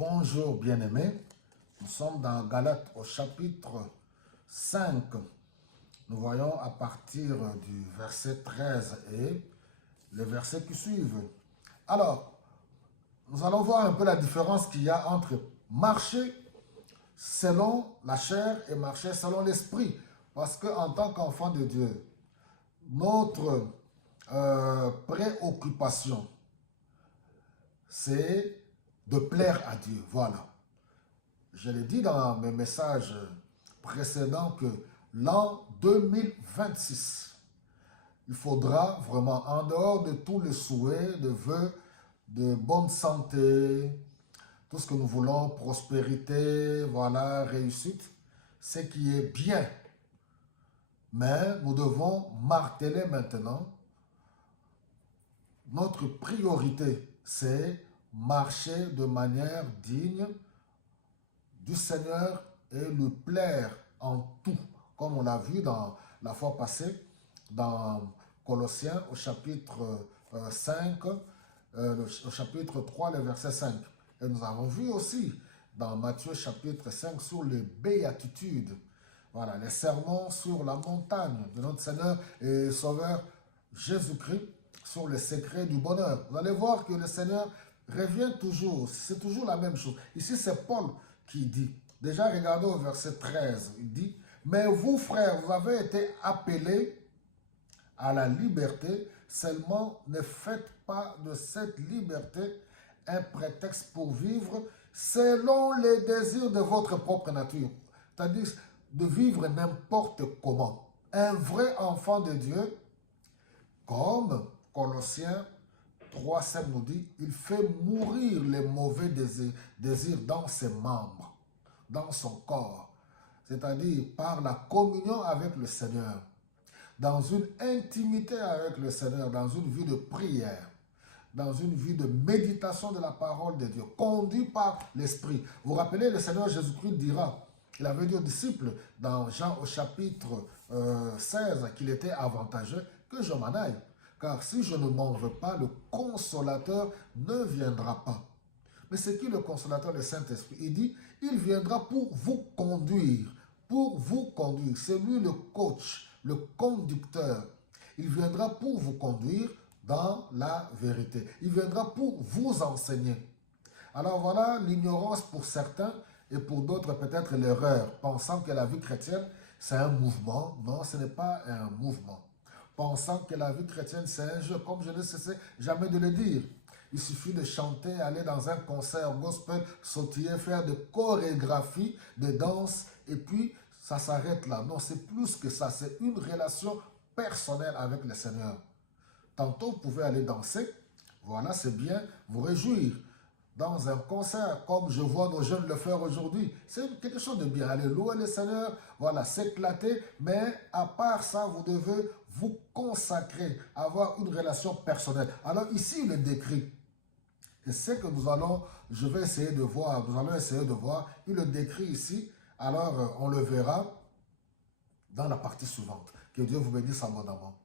Bonjour bien-aimés, nous sommes dans Galates au chapitre 5. Nous voyons à partir du verset 13 et les versets qui suivent. Alors, nous allons voir un peu la différence qu'il y a entre marcher selon la chair et marcher selon l'esprit. Parce qu'en tant qu'enfant de Dieu, notre préoccupation, c'est de plaire à Dieu. Voilà. Je l'ai dit dans mes messages précédents que l'an 2026, il faudra vraiment, en dehors de tous les souhaits, de vœux, de bonne santé, tout ce que nous voulons, prospérité, voilà, réussite, ce qui est bien. Mais nous devons marteler maintenant, notre priorité, c'est marcher de manière digne du Seigneur et lui plaire en tout, comme on l'a vu dans la fois passée, dans Colossiens au chapitre 5, au chapitre 3, le verset 5. Et nous avons vu aussi dans Matthieu chapitre 5 sur les béatitudes, voilà, les sermons sur la montagne de notre Seigneur et Sauveur Jésus-Christ sur les secrets du bonheur. Vous allez voir que le Seigneur revient toujours, c'est toujours la même chose. Ici, c'est Paul qui dit, déjà regardez au verset 13, il dit, « Mais vous, frères, vous avez été appelés à la liberté, seulement ne faites pas de cette liberté un prétexte pour vivre selon les désirs de votre propre nature. » C'est-à-dire de vivre n'importe comment. Un vrai enfant de Dieu, comme Colossiens 3,7 nous dit, il fait mourir les mauvais désirs dans ses membres, dans son corps, c'est-à-dire par la communion avec le Seigneur, dans une intimité avec le Seigneur, dans une vie de prière, dans une vie de méditation de la parole de Dieu, conduit par l'Esprit. Vous vous rappelez, le Seigneur Jésus-Christ dira, il avait dit aux disciples dans Jean au chapitre 16 qu'il était avantageux que je m'en aille. Car si je ne m'en veux pas, le Consolateur ne viendra pas. Mais c'est qui le Consolateur, le Saint-Esprit? Il dit, il viendra pour vous conduire. Pour vous conduire. C'est lui le coach, le conducteur. Il viendra pour vous conduire dans la vérité. Il viendra pour vous enseigner. Alors voilà l'ignorance pour certains et pour d'autres peut-être l'erreur, pensant que la vie chrétienne c'est un mouvement. Non, ce n'est pas un mouvement. Pensant que la vie chrétienne, c'est un jeu, comme je ne cessais jamais de le dire. Il suffit de chanter, aller dans un concert gospel, sautiller, faire des chorégraphies, des danses, et puis ça s'arrête là. Non, c'est plus que ça, c'est une relation personnelle avec le Seigneur. Tantôt, vous pouvez aller danser, voilà, c'est bien, vous réjouir. Dans un concert, comme je vois nos jeunes le faire aujourd'hui, c'est quelque chose de bien. Aller louer le Seigneur, voilà, s'éclater, mais à part ça, vous devez vous consacrer, avoir une relation personnelle. Alors ici, il est décrit. Et c'est que je vais essayer de voir, nous allons essayer de voir, il le décrit ici, alors on le verra dans la partie suivante. Que Dieu vous bénisse abondamment.